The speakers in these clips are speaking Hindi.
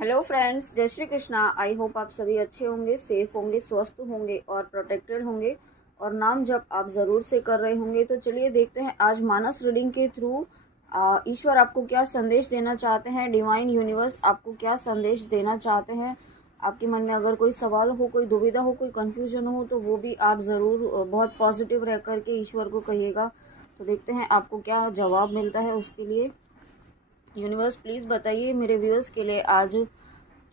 हेलो फ्रेंड्स, जय श्री कृष्णा। आई होप आप सभी अच्छे होंगे, सेफ होंगे, स्वस्थ होंगे और प्रोटेक्टेड होंगे और नाम जप आप ज़रूर से कर रहे होंगे। तो चलिए देखते हैं आज मानस रीडिंग के थ्रू ईश्वर आपको क्या संदेश देना चाहते हैं। डिवाइन यूनिवर्स आपको क्या संदेश देना चाहते हैं। आपके मन में अगर कोई सवाल हो, कोई दुविधा हो, कोई कन्फ्यूजन हो तो वो भी आप ज़रूर बहुत पॉजिटिव रह करके ईश्वर को कहिएगा। तो देखते हैं आपको क्या जवाब मिलता है। उसके लिए यूनिवर्स प्लीज़ बताइए मेरे व्यूअर्स के लिए आज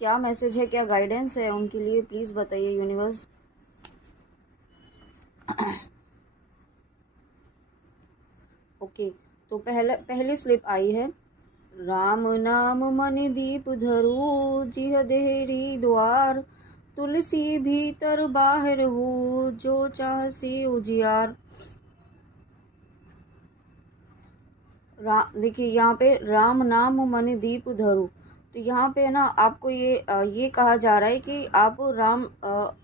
क्या मैसेज है, क्या गाइडेंस है उनके लिए, प्लीज़ बताइए यूनिवर्स। ओके, तो पहली स्लिप आई है। राम नाम मन दीप धरू, जिह देहरी द्वार, तुलसी भीतर बाहर हो, जो चाह से उजियार। देखिए यहाँ पे राम नाम मन दीप धरू, तो यहाँ पे ना आपको ये कहा जा रहा है कि आप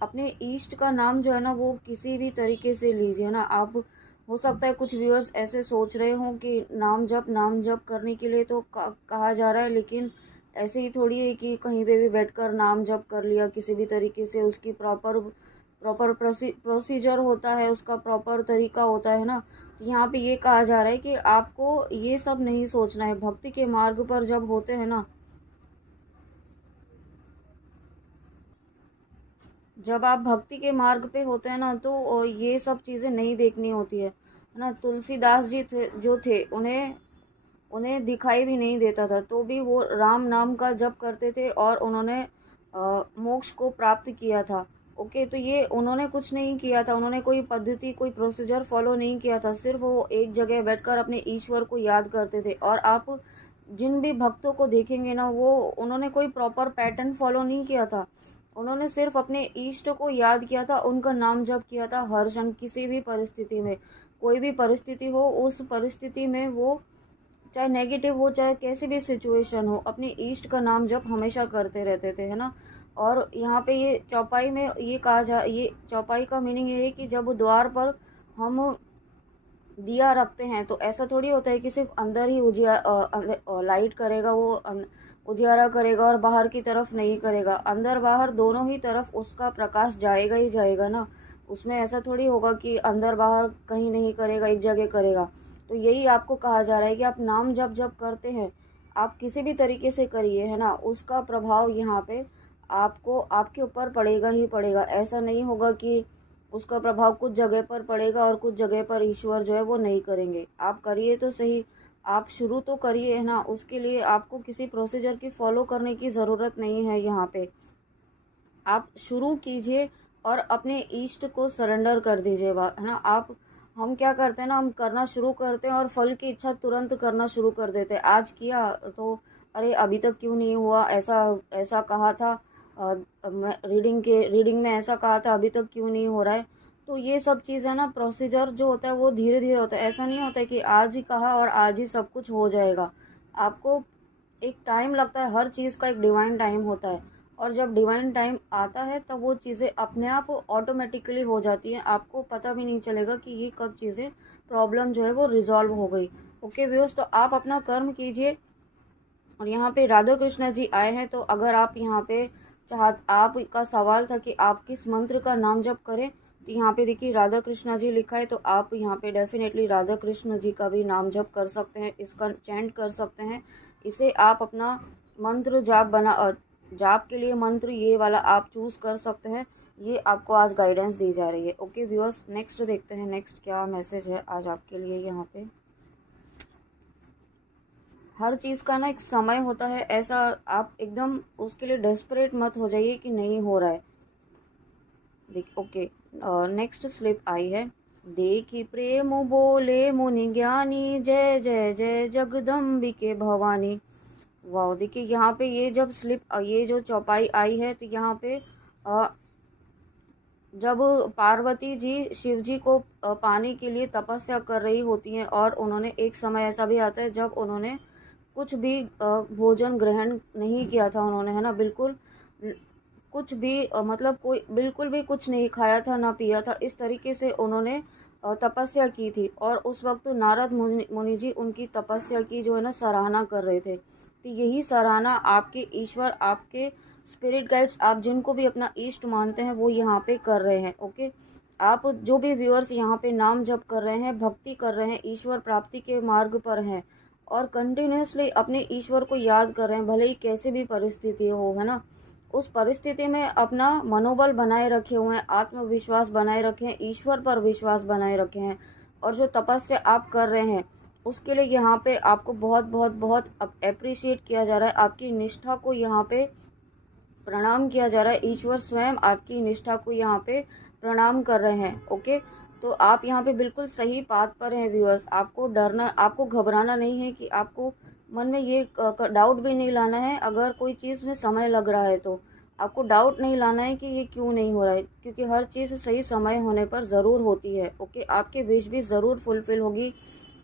अपने ईष्ट का नाम जो है ना वो किसी भी तरीके से लीजिए ना। आप हो सकता है कुछ व्यूअर्स ऐसे सोच रहे हों कि नाम जप करने के लिए तो कहा जा रहा है, लेकिन ऐसे ही थोड़ी है कि कहीं पे भी बैठकर नाम जप कर लिया। किसी भी तरीके से उसकी प्रॉपर प्रॉपर प्रोसीजर होता है, उसका प्रॉपर तरीका होता है ना। तो यहाँ पे ये कहा जा रहा है कि आपको ये सब नहीं सोचना है। भक्ति के मार्ग पर जब होते हैं ना, जब आप भक्ति के मार्ग पे होते हैं ना तो ये सब चीज़ें नहीं देखनी होती है ना। तुलसीदास जी थे जो थे, उन्हें उन्हें दिखाई भी नहीं देता था तो भी वो राम नाम का जप करते थे और उन्होंने मोक्ष को प्राप्त किया था। ओके, तो ये उन्होंने कुछ नहीं किया था, उन्होंने कोई पद्धति कोई प्रोसीजर फॉलो नहीं किया था। सिर्फ वो एक जगह बैठकर अपने ईश्वर को याद करते थे। और आप जिन भी भक्तों को देखेंगे ना, वो उन्होंने कोई प्रॉपर पैटर्न फॉलो नहीं किया था। उन्होंने सिर्फ अपने इष्ट को याद किया था, उनका नाम जप किया था हर क्षण, किसी भी परिस्थिति में। कोई भी परिस्थिति हो, उस परिस्थिति में वो चाहे नेगेटिव हो चाहे कैसी भी सिचुएशन हो, अपने ईष्ट का नाम जप हमेशा करते रहते थे, है ना। और यहाँ पे ये चौपाई में ये चौपाई का मीनिंग ये है कि जब द्वार पर हम दिया रखते हैं तो ऐसा थोड़ी होता है कि सिर्फ अंदर ही लाइट करेगा, वो उजियारा करेगा और बाहर की तरफ नहीं करेगा। अंदर बाहर दोनों ही तरफ उसका प्रकाश जाएगा ही जाएगा ना। उसमें ऐसा थोड़ी होगा कि अंदर बाहर कहीं नहीं करेगा, एक जगह करेगा। तो यही आपको कहा जा रहा है कि आप नाम जब जब करते हैं, आप किसी भी तरीके से करिए, है ना, उसका प्रभाव यहाँ पे आपको आपके ऊपर पड़ेगा ही पड़ेगा। ऐसा नहीं होगा कि उसका प्रभाव कुछ जगह पर पड़ेगा और कुछ जगह पर ईश्वर जो है वो नहीं करेंगे। आप करिए तो सही, आप शुरू तो करिए, है ना। उसके लिए आपको किसी प्रोसीजर की फॉलो करने की ज़रूरत नहीं है। यहाँ पे आप शुरू कीजिए और अपने इष्ट को सरेंडर कर दीजिए, है ना। आप हम क्या करते हैं ना, हम करना शुरू करते हैं और फल की इच्छा तुरंत करना शुरू कर देते हैं। आज किया तो अरे अभी तक क्यों नहीं हुआ, ऐसा ऐसा कहा था रीडिंग में ऐसा कहा था, अभी तक क्यों नहीं हो रहा है। तो ये सब चीज़ें ना, प्रोसीजर जो होता है वो धीरे धीरे होता है। ऐसा नहीं होता है कि आज ही कहा और आज ही सब कुछ हो जाएगा। आपको एक टाइम लगता है, हर चीज़ का एक डिवाइन टाइम होता है। और जब डिवाइन टाइम आता है तब वो चीज़ें अपने आप ऑटोमेटिकली हो जाती हैं। आपको पता भी नहीं चलेगा कि ये कब चीज़ें प्रॉब्लम जो है वो रिजॉल्व हो गई। ओके व्यूअर्स, तो आप अपना कर्म कीजिए। और यहाँ पे राधा कृष्णा जी आए हैं, तो अगर आप यहाँ पे आपका सवाल था कि आप किस मंत्र का नाम जप करें, तो यहाँ पे देखिए राधा कृष्णा जी लिखा है, तो आप यहाँ पे डेफिनेटली राधा कृष्ण जी का भी नाम जप कर सकते हैं, इसका चैंट कर सकते हैं। इसे आप अपना मंत्र जाप के लिए मंत्र ये वाला आप चूज़ कर सकते हैं। ये आपको आज गाइडेंस दी जा रही है। ओके व्यूअर्स, नेक्स्ट देखते हैं नेक्स्ट क्या मैसेज है आज आपके लिए। यहाँ पे हर चीज़ का ना एक समय होता है, ऐसा आप एकदम उसके लिए डेस्परेट मत हो जाइए कि नहीं हो रहा है। ओके, नेक्स्ट स्लिप आई है। देखी प्रेम बोले मुनि ज्ञानी, जय जय जय जगदम्बिके भवानी। वाह, देखिए यहाँ पे ये जब स्लिप ये जो चौपाई आई है, तो यहाँ पे जब पार्वती जी शिव जी को पाने के लिए तपस्या कर रही होती हैं और उन्होंने एक समय ऐसा भी आता है जब उन्होंने कुछ भी भोजन ग्रहण नहीं किया था उन्होंने, है ना, बिल्कुल कुछ भी मतलब कोई बिल्कुल भी कुछ नहीं खाया था ना पिया था। इस तरीके से उन्होंने तपस्या की थी और उस वक्त नारद मुनि जी उनकी तपस्या की जो है ना सराहना कर रहे थे। तो यही सराहना आपके ईश्वर, आपके स्पिरिट गाइड्स, आप जिनको भी अपना इष्ट मानते हैं वो यहाँ पे कर रहे हैं। ओके, आप जो भी व्यूअर्स यहाँ पे नाम जप कर रहे हैं, भक्ति कर रहे हैं, ईश्वर प्राप्ति के मार्ग पर हैं और कंटिन्यूसली अपने ईश्वर को याद कर रहे हैं, भले ही कैसे भी परिस्थिति हो, है ना, उस परिस्थिति में अपना मनोबल बनाए रखे हुए हैं, आत्मविश्वास बनाए रखे हैं, ईश्वर पर विश्वास बनाए रखे हैं, और जो तपस्या आप कर रहे हैं उसके लिए यहाँ पे आपको बहुत बहुत बहुत अप्रिशिएट किया जा रहा है। आपकी निष्ठा को यहाँ पे प्रणाम किया जा रहा है। ईश्वर स्वयं आपकी निष्ठा को यहाँ पे प्रणाम कर रहे हैं। ओके, तो आप यहाँ पे बिल्कुल सही बात पर हैं व्यूअर्स। आपको डरना, आपको घबराना नहीं है, कि आपको मन में ये डाउट भी नहीं लाना है। अगर कोई चीज़ में समय लग रहा है तो आपको डाउट नहीं लाना है कि ये क्यों नहीं हो रहा है, क्योंकि हर चीज़ सही समय होने पर ज़रूर होती है। ओके, आपके विश भी ज़रूर फुलफिल होगी,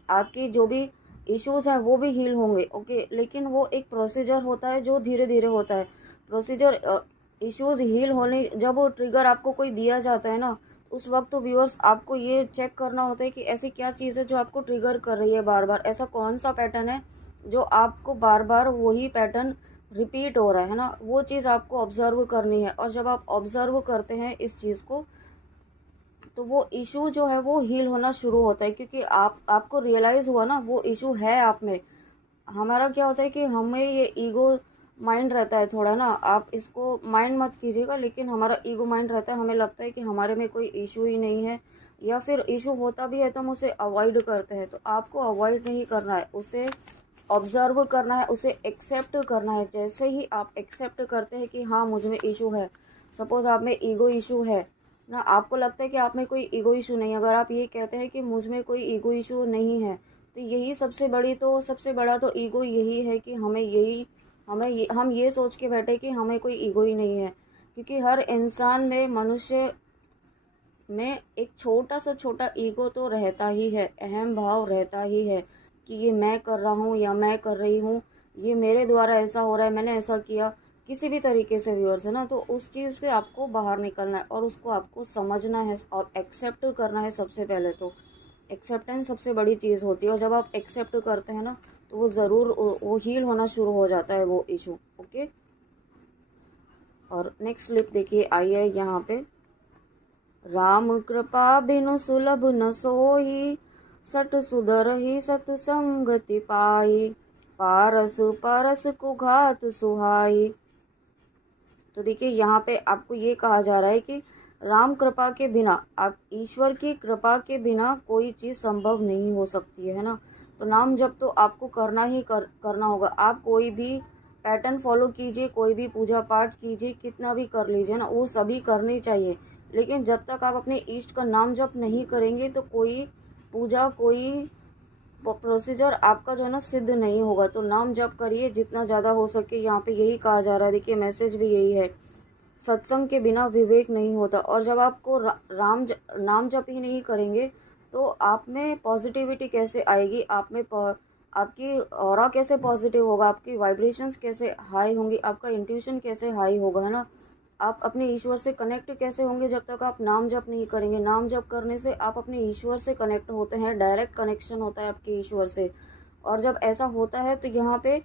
आपकी जो भी इश्यूज़ हैं वो भी हील होंगे। ओके, लेकिन वो एक प्रोसीजर होता है जो धीरे धीरे होता है। प्रोसीजर इश्यूज़ हील होने, जब वो ट्रिगर आपको कोई दिया जाता है ना, उस वक्त तो व्यूअर्स आपको ये चेक करना होता है कि ऐसी क्या चीज़ है जो आपको ट्रिगर कर रही है बार बार, ऐसा कौन सा पैटर्न है जो आपको बार बार वही पैटर्न रिपीट हो रहा है ना, वो चीज़ आपको ऑब्जर्व करनी है। और जब आप ऑब्जर्व करते हैं इस चीज़ को, तो वो इशू जो है वो हील होना शुरू होता है, क्योंकि आपको रियलाइज़ हुआ ना वो इशू है आप में। हमारा क्या होता है कि हमें ये ईगो माइंड रहता है थोड़ा ना, आप इसको माइंड मत कीजिएगा, लेकिन हमारा ईगो माइंड रहता है। हमें लगता है कि हमारे में कोई इशू ही नहीं है, या फिर इशू होता भी है तो हम उसे अवॉइड करते हैं। तो आपको अवॉइड नहीं करना है, उसे ऑब्जर्व करना है, उसे एक्सेप्ट करना है। जैसे ही आप एक्सेप्ट करते हैं कि हाँ मुझ में इशू है, सपोज आप में ईगो इशू है ना, आपको लगता है कि आप में कोई ईगो इशू नहीं है, अगर आप ये कहते हैं कि मुझ में कोई ईगो इशू नहीं है, तो यही सबसे बड़ा तो ईगो यही है कि हम ये सोच के बैठे कि हमें कोई ईगो ही नहीं है। क्योंकि हर इंसान में, मनुष्य में एक छोटा सा छोटा ईगो तो रहता ही है, अहम भाव रहता ही है कि ये मैं कर रहा हूँ या मैं कर रही हूँ, ये मेरे द्वारा ऐसा हो रहा है, मैंने ऐसा किया, किसी भी तरीके से व्यूअर्स, है ना। तो उस चीज़ से आपको बाहर निकलना है और उसको आपको समझना है और एक्सेप्ट करना है। सबसे पहले तो एक्सेप्टेंस सबसे बड़ी चीज़ होती है, और जब आप एक्सेप्ट करते हैं ना, तो वो ज़रूर वो हील होना शुरू हो जाता है वो इशू। ओके, और नेक्स्ट स्लिप देखिए आई है यहाँ पे, राम कृपा बिनु सुलभ न सोई, सट सुधर ही सतसंगति पाई, पारस परस कुघात सुहाई। तो देखिए यहाँ पे आपको ये कहा जा रहा है कि राम कृपा के बिना, आप ईश्वर की कृपा के बिना कोई चीज़ संभव नहीं हो सकती है ना। तो नाम जब तो आपको करना ही करना होगा। आप कोई भी पैटर्न फॉलो कीजिए, कोई भी पूजा पाठ कीजिए, कितना भी कर लीजिए ना, वो सभी करनी चाहिए। लेकिन जब तक आप अपने इष्ट का नाम जप नहीं करेंगे तो कोई पूजा, कोई प्रोसीजर आपका जो है ना सिद्ध नहीं होगा। तो नाम जप करिए जितना ज़्यादा हो सके, यहाँ पे यही कहा जा रहा है। देखिए मैसेज भी यही है, सत्संग के बिना विवेक नहीं होता। और जब आपको नाम जप ही नहीं करेंगे तो आप में पॉजिटिविटी कैसे आएगी, आप में आपकी ऑरा कैसे पॉजिटिव होगा, आपकी वाइब्रेशंस कैसे हाई होंगी, आपका इंट्यूशन कैसे हाई होगा, है ना। आप अपने ईश्वर से कनेक्ट कैसे होंगे जब तक आप नाम जप नहीं करेंगे। नाम जप करने से आप अपने ईश्वर से कनेक्ट होते हैं, डायरेक्ट कनेक्शन होता है आपके ईश्वर से। और जब ऐसा होता है तो यहाँ पे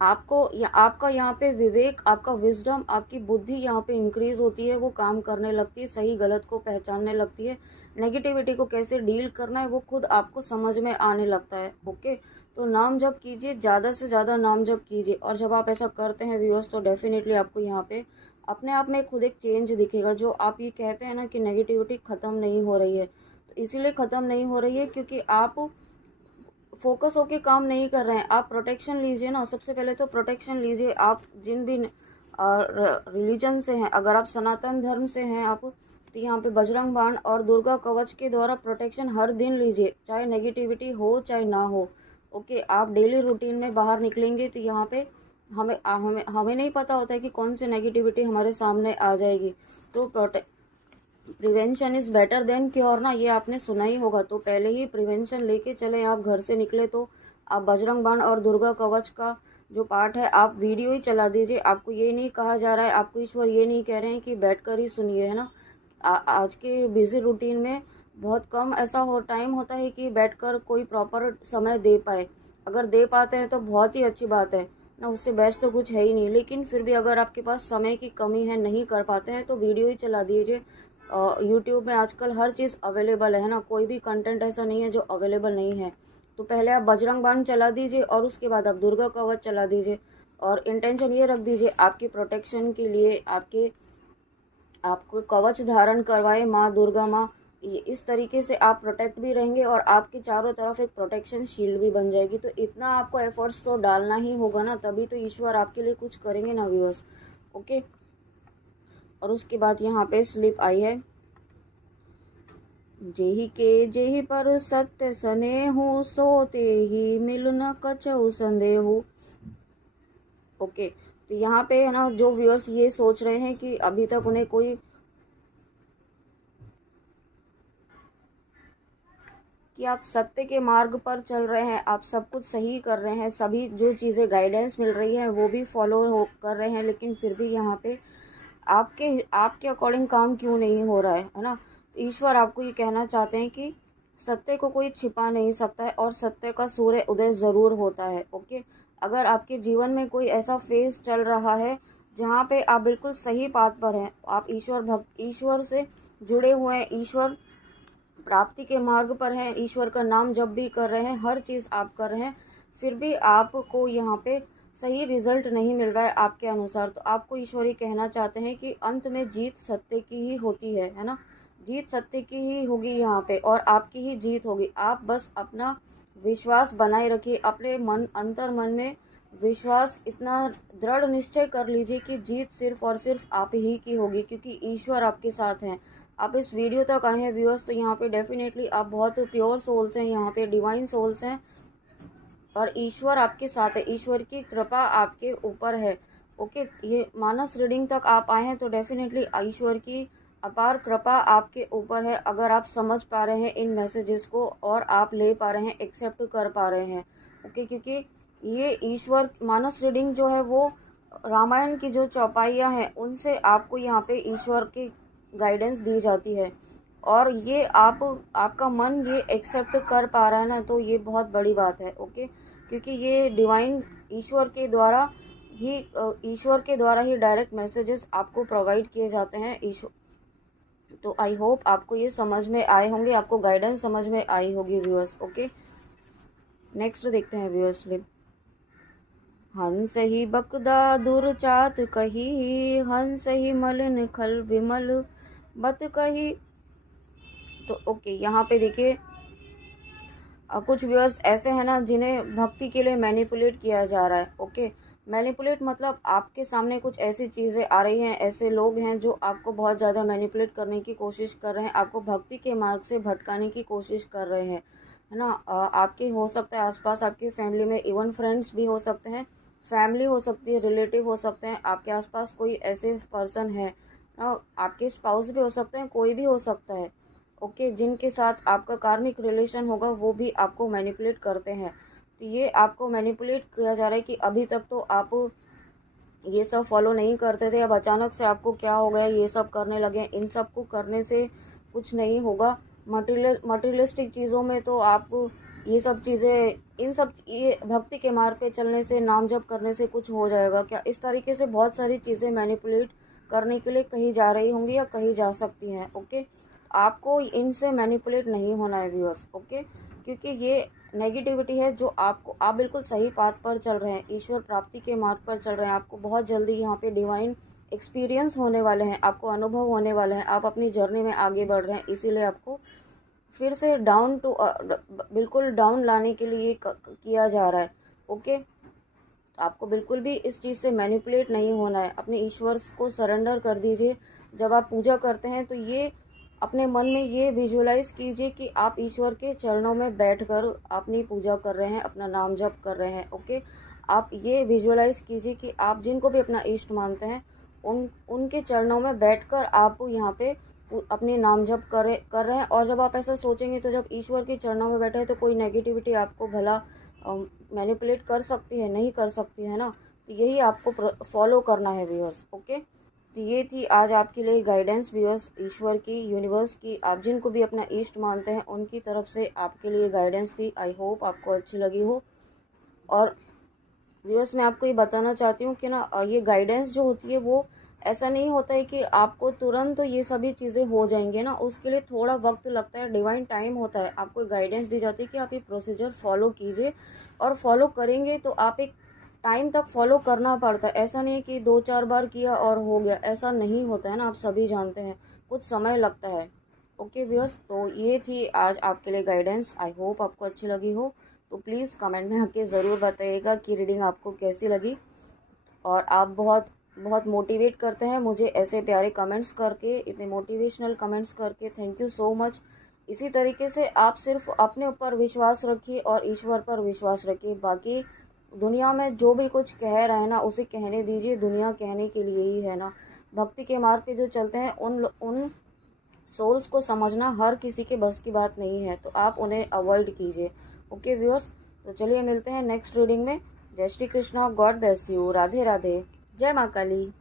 आपको आपका यहाँ पे विवेक, आपका विजडम, आपकी बुद्धि यहाँ पे इंक्रीज होती है, वो काम करने लगती है, सही गलत को पहचानने लगती है, नेगेटिविटी को कैसे डील करना है वो खुद आपको समझ में आने लगता है। ओके, तो नाम जप कीजिए, ज़्यादा से ज़्यादा नाम जप कीजिए। और जब आप ऐसा करते हैं व्यूअर्स, तो डेफिनेटली आपको यहाँ पे अपने आप में खुद एक चेंज दिखेगा। जो आप ये कहते हैं ना कि नेगेटिविटी ख़त्म नहीं हो रही है, तो इसीलिए ख़त्म नहीं हो रही है क्योंकि आप फोकस होके काम नहीं कर रहे हैं। आप प्रोटेक्शन लीजिए ना, सबसे पहले तो प्रोटेक्शन लीजिए। आप जिन भी रिलीजन से हैं, अगर आप सनातन धर्म से हैं आप, तो यहाँ पे बजरंग बाण और दुर्गा कवच के द्वारा प्रोटेक्शन हर दिन लीजिए, चाहे नेगेटिविटी हो चाहे ना हो। ओके, आप डेली रूटीन में बाहर निकलेंगे तो यहाँ पे हमें हमें हमें नहीं पता होता है कि कौन सी नेगेटिविटी हमारे सामने आ जाएगी। तो prevention is better than cure ना, ये आपने सुना ही होगा। तो पहले ही प्रिवेंशन लेके चले, आप घर से निकले तो आप बजरंग बाण और दुर्गा कवच का जो पार्ट है आप वीडियो ही चला दीजिए। आपको ये नहीं कहा जा रहा है, आपको ईश्वर ये नहीं कह रहे हैं कि बैठकर ही सुनिए, है ना। आज के बिजी रूटीन में बहुत कम ऐसा टाइम होता है कि बैठकर कोई प्रॉपर समय दे पाए। अगर दे पाते हैं तो बहुत ही अच्छी बात है ना, उससे बेस्ट तो कुछ है ही नहीं। लेकिन फिर भी अगर आपके पास समय की कमी है, नहीं कर पाते हैं, तो वीडियो ही चला दीजिए। यूट्यूब में आजकल हर चीज़ अवेलेबल है ना, कोई भी कंटेंट ऐसा नहीं है जो अवेलेबल नहीं है। तो पहले आप बजरंग बाण चला दीजिए और उसके बाद आप दुर्गा कवच चला दीजिए, और इंटेंशन ये रख दीजिए आपकी प्रोटेक्शन के लिए, आपको कवच धारण करवाए माँ दुर्गा माँ। इस तरीके से आप प्रोटेक्ट भी रहेंगे और आपके चारों तरफ एक प्रोटेक्शन शील्ड भी बन जाएगी। तो इतना आपको एफर्ट्स तो डालना ही होगा ना, तभी तो ईश्वर आपके लिए कुछ करेंगे ना व्यूअर्स। ओके, और उसके बाद यहाँ पे स्लिप आई है, जेहि पर सत्य स्नेहु, सोते ही मिलन कछउ संदेहु। ओके, तो यहाँ पे है ना, जो व्यूअर्स ये सोच रहे हैं कि अभी तक उन्हें कोई कि आप सत्य के मार्ग पर चल रहे हैं, आप सब कुछ सही कर रहे हैं, सभी जो चीज़ें गाइडेंस मिल रही है वो भी फॉलो हो कर रहे हैं, लेकिन फिर भी यहाँ पे आपके आपके अकॉर्डिंग काम क्यों नहीं हो रहा है ना। तो ईश्वर आपको ये कहना चाहते हैं कि सत्य को कोई छिपा नहीं सकता है और सत्य का सूर्य उदय ज़रूर होता है। ओके, अगर आपके जीवन में कोई ऐसा फेज चल रहा है जहाँ पे आप बिल्कुल सही पाथ पर हैं, आप ईश्वर से जुड़े हुए हैं, ईश्वर प्राप्ति के मार्ग पर हैं, ईश्वर का नाम जब भी कर रहे हैं, हर चीज़ आप कर रहे हैं, फिर भी आपको यहाँ पे सही रिजल्ट नहीं मिल रहा है आपके अनुसार, तो आपको ईश्वर ही कहना चाहते हैं कि अंत में जीत सत्य की ही होती है ना। जीत सत्य की ही होगी यहाँ पे, और आपकी ही जीत होगी। आप बस अपना विश्वास बनाए रखिए, अपने मन अंतर मन में विश्वास इतना दृढ़ निश्चय कर लीजिए कि जीत सिर्फ और सिर्फ आप ही की होगी, क्योंकि ईश्वर आपके साथ हैं। आप इस वीडियो तक आए हैं व्यूअर्स, तो यहाँ पे डेफिनेटली आप बहुत प्योर सोल्स हैं, यहाँ पे डिवाइन सोल्स हैं, और ईश्वर आपके साथ है, ईश्वर की कृपा आपके ऊपर है। ओके, ये मानस रीडिंग तक आप आए हैं तो डेफिनेटली ईश्वर की अपार कृपा आपके ऊपर है, अगर आप समझ पा रहे हैं इन मैसेजेस को और आप ले पा रहे हैं, एक्सेप्ट कर पा रहे हैं। ओके, क्योंकि ये ईश्वर मानस रीडिंग जो है वो रामायण की जो चौपाइयाँ हैं उनसे आपको यहाँ पे ईश्वर की गाइडेंस दी जाती है, और ये आपका मन ये एक्सेप्ट कर पा रहा है ना, तो ये बहुत बड़ी बात है। ओके, क्योंकि ये डिवाइन ईश्वर के द्वारा ही डायरेक्ट मैसेजेस आपको प्रोवाइड किए जाते हैं ईश्वर। तो आई होप आपको ये समझ में आए होंगे, आपको गाइडेंस समझ में आई होगी व्यूअर्स। ओके, नेक्स्ट देखते हैं व्यूअर्स। हंस ही बकदा दुर्चात कही, हंस ही मलिन खल विमल बत कही। तो ओके, यहाँ पे देखिए कुछ व्यूअर्स ऐसे हैं ना जिन्हें भक्ति के लिए मैनिपुलेट किया जा रहा है। ओके, मैनिपुलेट मतलब आपके सामने कुछ ऐसी चीज़ें आ रही हैं, ऐसे लोग हैं जो आपको बहुत ज़्यादा मैनिपुलेट करने की कोशिश कर रहे हैं, आपको भक्ति के मार्ग से भटकाने की कोशिश कर रहे हैं, है ना। आपके हो सकता है आसपास, आपकी फैमिली में, इवन फ्रेंड्स भी हो सकते हैं, फैमिली हो सकती है, रिलेटिव हो सकते हैं, आपके आसपास कोई ऐसे पर्सन है, आपके स्पाउस भी हो सकते हैं, कोई भी हो सकता है। ओके, जिनके साथ आपका कार्मिक रिलेशन होगा वो भी आपको मैनिपुलेट करते हैं। तो ये आपको मैनिपुलेट किया जा रहा है कि अभी तक तो आप ये सब फॉलो नहीं करते थे, अब अचानक से आपको क्या हो गया, ये सब करने लगे। इन सब को करने से कुछ नहीं होगा। मटेरियलिस्टिक चीज़ों में तो आप ये सब चीज़ें, ये भक्ति के मार्ग पे चलने से, नाम जप करने से कुछ हो जाएगा क्या, इस तरीके से बहुत सारी चीज़ें मैनिपुलेट करने के लिए कही जा रही होंगी या कही जा सकती हैं। ओके, आपको इनसे मैनिपुलेट नहीं होना है व्यूअर्स। ओके, क्योंकि ये नेगेटिविटी है जो आप बिल्कुल सही पाथ पर चल रहे हैं, ईश्वर प्राप्ति के मार्ग पर चल रहे हैं, आपको बहुत जल्दी यहाँ पे डिवाइन एक्सपीरियंस होने वाले हैं, आपको अनुभव होने वाले हैं, आप अपनी जर्नी में आगे बढ़ रहे हैं, इसीलिए आपको फिर से बिल्कुल डाउन लाने के लिए किया जा रहा है। ओके, आपको बिल्कुल भी इस चीज़ से मैनिपुलेट नहीं होना है, अपने ईश्वर को सरेंडर कर दीजिए। जब आप पूजा करते हैं तो ये अपने मन में ये विजुलाइज कीजिए कि आप ईश्वर के चरणों में बैठकर अपनी पूजा कर रहे हैं, अपना नाम जप कर रहे हैं। ओके, आप ये विजुलाइज कीजिए कि आप जिनको भी अपना इष्ट मानते हैं उनके चरणों में बैठकर आप यहाँ पे अपनी नाम जप कर रहे हैं। और जब आप ऐसा सोचेंगे तो जब ईश्वर के चरणों में बैठे हैं तो कोई नेगेटिविटी आपको भला मैनिपुलेट कर सकती है, नहीं कर सकती है ना। तो यही आपको फॉलो करना है व्यूअर्स। ओके, तो ये थी आज आपके लिए गाइडेंस व्यूअर्स, ईश्वर की, यूनिवर्स की, आप जिनको भी अपना इष्ट मानते हैं उनकी तरफ से आपके लिए गाइडेंस थी। आई होप आपको अच्छी लगी हो। और व्यूअर्स मैं आपको ये बताना चाहती हूँ कि ना ये गाइडेंस जो होती है वो ऐसा नहीं होता है कि आपको तुरंत ये सभी चीज़ें हो जाएंगे ना, उसके लिए थोड़ा वक्त लगता है, डिवाइन टाइम होता है। आपको गाइडेंस दी जाती है कि आप ये प्रोसीजर फॉलो कीजिए, और फॉलो करेंगे तो आप एक टाइम तक फॉलो करना पड़ता है। ऐसा नहीं है कि 2-4 बार किया और हो गया, ऐसा नहीं होता है ना, आप सभी जानते हैं, कुछ समय लगता है। ओके व्यूअर्स, तो ये थी आज आपके लिए गाइडेंस। आई होप आपको अच्छी लगी हो। तो प्लीज़ कमेंट में आके ज़रूर बताइएगा कि रीडिंग आपको कैसी लगी। और आप बहुत बहुत मोटिवेट करते हैं मुझे ऐसे प्यारे कमेंट्स करके, इतने मोटिवेशनल कमेंट्स करके। Thank you so much. इसी तरीके से आप सिर्फ अपने ऊपर विश्वास रखिए और ईश्वर पर विश्वास रखिए। बाकी दुनिया में जो भी कुछ कह रहा है ना, उसे कहने दीजिए, दुनिया कहने के लिए ही है ना। भक्ति के मार्ग पे जो चलते हैं उन सोल्स को समझना हर किसी के बस की बात नहीं है, तो आप उन्हें अवॉइड कीजिए। ओके व्यूअर्स, तो चलिए मिलते हैं नेक्स्ट रीडिंग में। जय Shri Krishna, God bless you, Radhe Radhe, जय माँ काली।